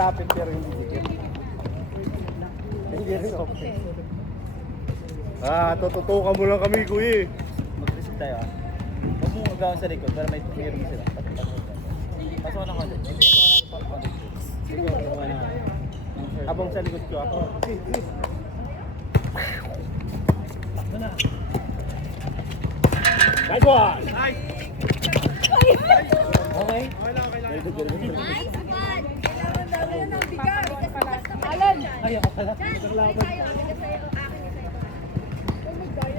malapit pero hindi dikit. Hindi rin okay. Tututukan mo lang kami, kuya. Mag-reset tayo ah. Huwag mo magawin sa likod para may mayroon sila. Pasok na konti. Pasok na konti. Habang sa likod ko ako. Nice one! Okay? Okay lang. Nice one! Kailangan daw yan ang bigat. Alan! Ay, ako pala. Bigas sa'yo, akin sa'yo. Oh my God.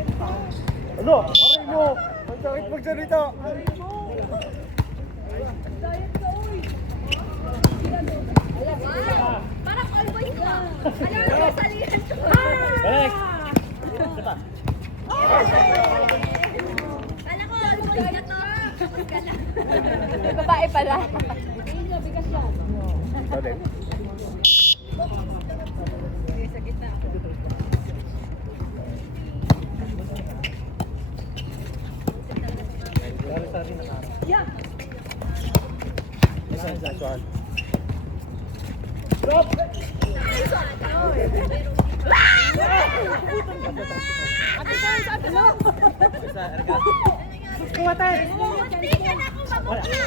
Ano? Aray mo! Ang sakit magsalita! Wow! Parang always ka. Alam mo, salihan ko. Balik! Diba? Kala ko, always na to. Tapos ka na. May babae pala. Bigas yan. Ito din. Sa gitna. Sari-sari na kara. Yeah. Nice one. Stop! Nice one. Isa, Erika. Kuwatan. Hindi ka na akong mabukla.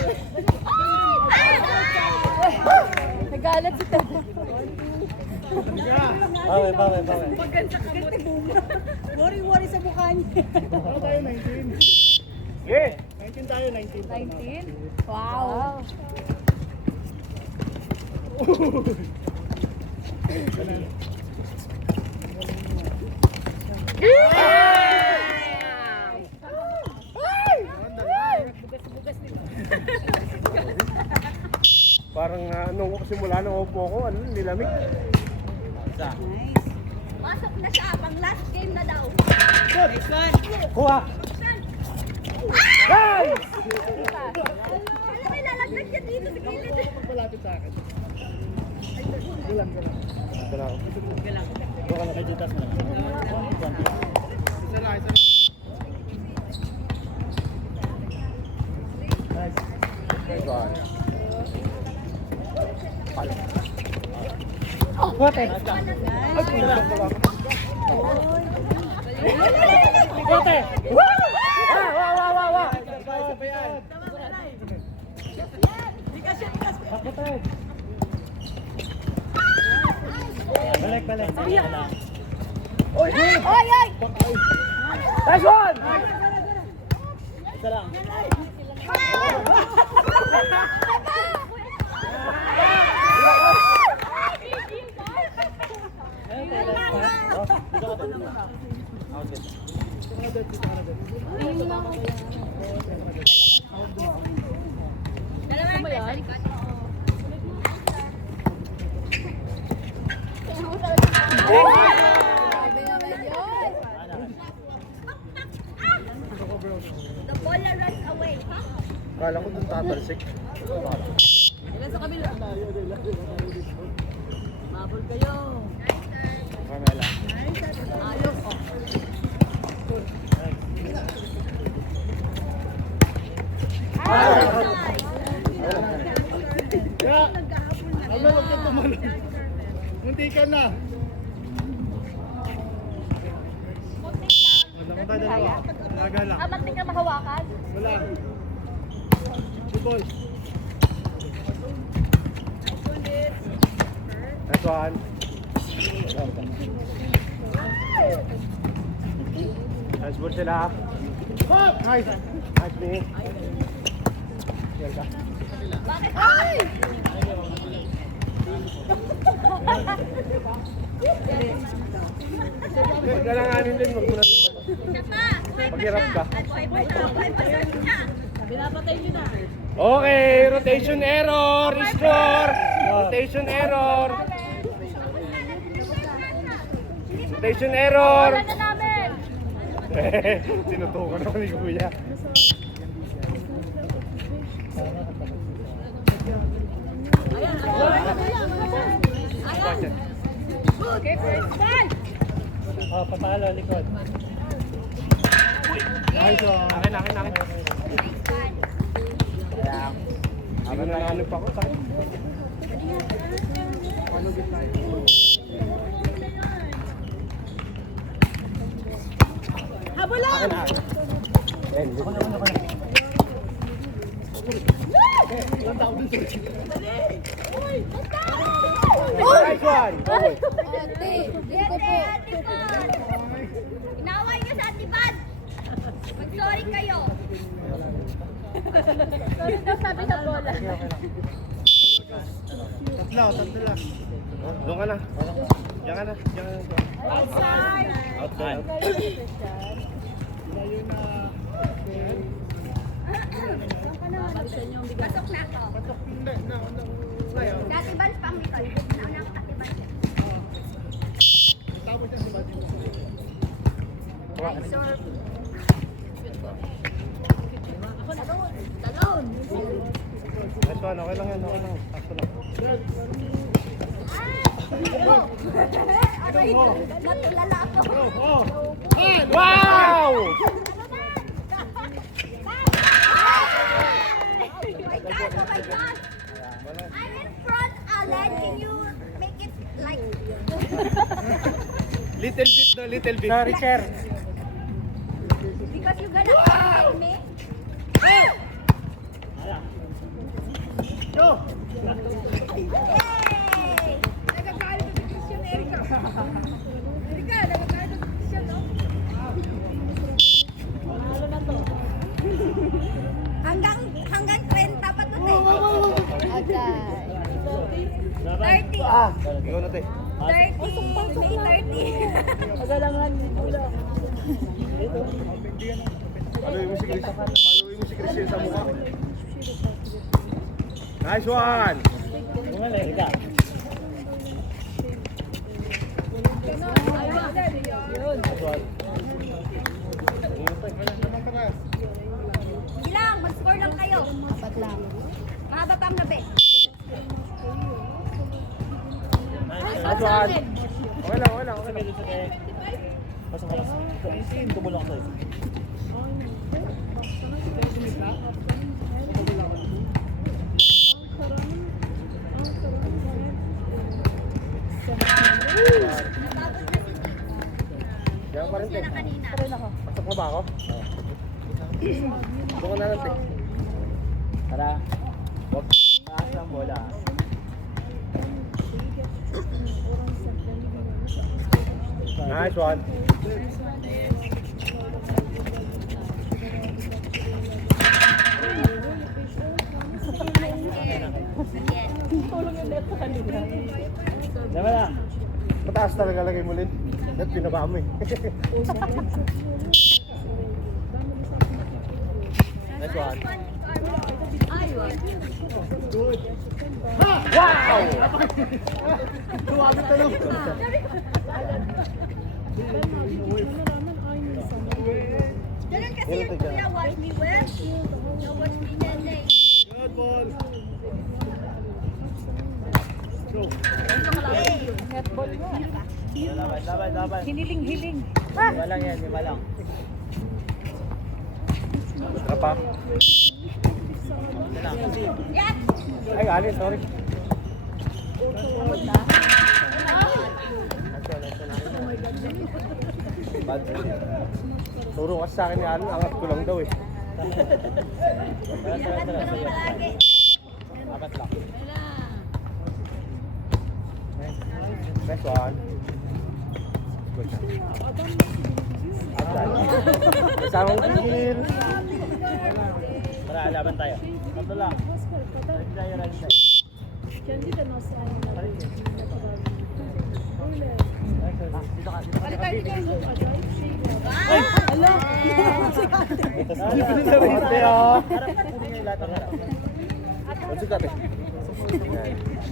Nagalat si Ted. Bawi. Maganda ka mo. Worry sa mukha niya. Ano tayo, 19? Yeah! 19 tayo, 19. 19? Wow. Parang nung simula nung upo ko, nilamig. Isa. Pasok na siya. Pang last game na daw. Kuha! Guys! Alam mo, ilalaglag niya dito sa gilid. Malapit sa akin. Gulang. Ito na ako. Doon ka na kay Jitas na. Isa lang. Nice one. What eh? Ay, kulang pala ako. What eh? Wow! Balik. Oy! Oy! Nice one! Isa lang. Dalawa ba yan? Grabe naman yun. The ball runs away. Kala ko dun tatalsik. Ilan sa kabila? Mabol kayo. Kamela. Ayos. Oh. Kaya, ano wag ka tumalon. Munti ka na. Wala ko tayo dalawa. Naga lang. Amat din ka mahawakan? Wala. Ball. That's one. Nice ball sila. Nice. Nice me. Yan ka. Ay! Galanganin din, wag mo na dun. Paghirap ka. Pinapatay nyo na. Okay, rotation error, restore. Rotation error. Rotation error. Wala na namin. Sinutukan ako ni Kuya. Okay, first one. Patalo, likod. Nice one. Akin. Kaya, habang nanalo pa ako, tayo. Ilang tao dun sa Nice one! Ate, dito po. Inaway niyo sa Atipan. Mag-sorry kayo. Sorry daw sabi sa bola. tatlo lang. Doon ka na. Diyan ka na. Outside. Outside. Layo na. Pasok na ako. Patok hindi. Ngayon. Dati bans pang Nicole. Nauna ako dati bans. Tapos yan si Buddy. Sorry. Talon. Nice one. Okay lang yan. Okay lang. Sakto lang. Aray, natulala ako. Oh! Wow! Oh my God! I'm in front, Alan. Can you make it like... Little bit no, little bit. Sorry, sir. Because you're gonna kill me? Yo! Yay! Nagagalit si Christian, Erika. Erika, nagagalit si Christian, no? Hanggang 30 pa to, te. Okay. 30. Ikaw na, te. 30. May 30. Magalangan dito lang. Paluin mo si Christian. Paluin mo si Christian sa mukha. Nice one! Bumalik ka. Nice one. Hindi lang, mag-score lang kayo. Apat lang. Mahaba pang gabi. Nice one. Okay lang, okay lang. Okay lang. Pasok ka lang. Tumulong ako sa'yo. Diyan pa rin, te. Yan na kanina. Pasok mo ba ako? Doon ka na lang, te. Tara. Huwag taas ang bola. Nice one. Tulong yung net sa kanila. Diba lang? Mataas talaga lagay mo, Lin. Ba't pinaba mo eh? Nice one. Good. Wow! Tuwabit na lang. Ganun kasi yung kuya, watch me well. No, watch me nene. Good ball. Go. Netball mo. Laban. Hiniling-hiling. Lima lang yan, lima lang. Tara pa. Yes! Ay, Ali, sorry. Bad. Turo kasi sa akin ni Alan, angat ko lang daw eh. Ingat ko lang palagi. Apat lang. Next one. Good. Kasamang tigil. Tara, laban tayo. Tatlo lang. Ready tayo.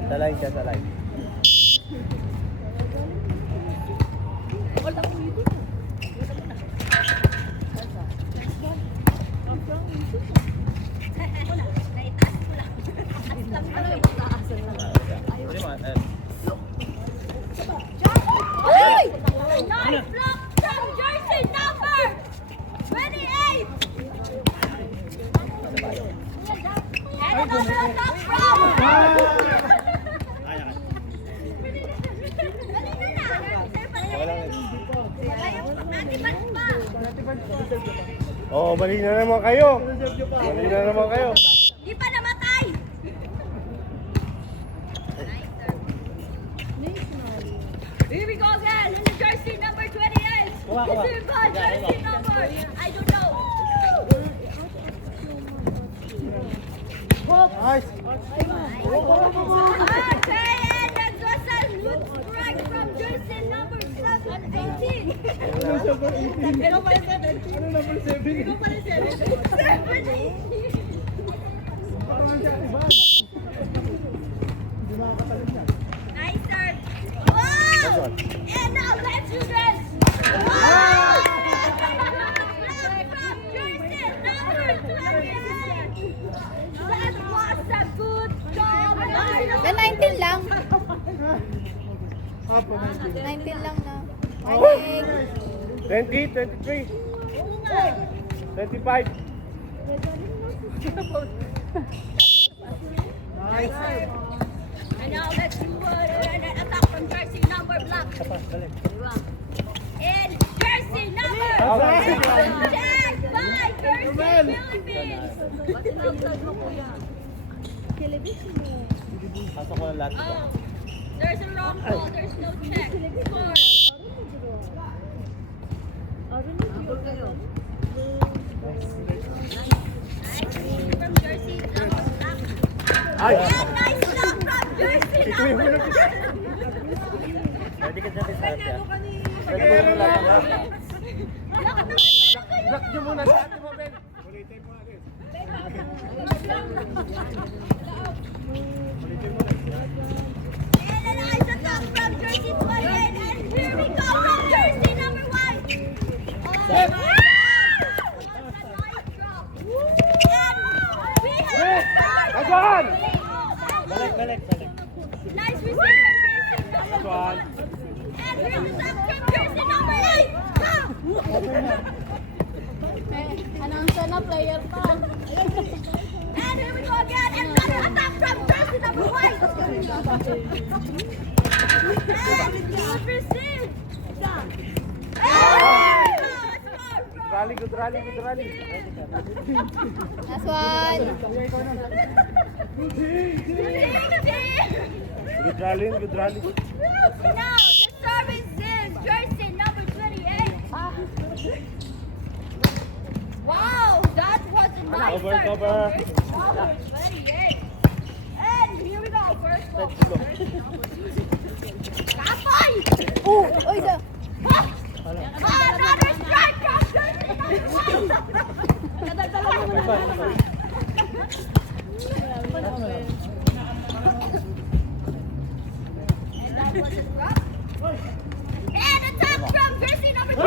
Salay siya, salay. Naitaas ko lang. Taas lang kami. Hey! Nice block from jersey number 28! And another block from... Dali na na! Sir, pati- Ayaw, Ate Bats pa! Oh, mali na naman kayo. Mali na naman kayo. Di pa namatay! Here we go again in the jersey number 28. Kuha. This is the jersey number. I don't know. Nice. Okay, and that was a good strike from jersey number 18. Ano number 7? 17. Nice serve. Wow! And now let's do this. Wow! From jersey number 28. That was a good job. Na 19 lang. Apo, 19 lang na. Morning. 20, 23, 25. Nice. And now let's do an attack from jersey number black. And jersey number check by jersey Philippines. Pasok ko lang lahat ito. Oh, there's a wrong call. There's no check. Score. From jersey number black. Ay! And nice block from jersey number black. Pwede ka dyan sa harap yan. Pwede ko lang lahat ng harap. Block nyo muna sa atin mo, Ben. And a nice attack from jersey 28. And here we go from jersey number 1. Oh, wow! That's a nice drop. And we have a Agad! Balik. nice receive from jersey number 1. And here's the attack from jersey number 8. Announcer na player pa. And here we go again. Another attack from jersey number 1. And good receive. Rally, good rally. Last one. Good rally. Now, the service is jersey number 28. Wow, that was a nice serve. Cover. Number 28. And here we go, first ball. Kapay! Oh, oy, sa. Another strike from jersey number 1. And that was a drop. And attack from jersey number 2.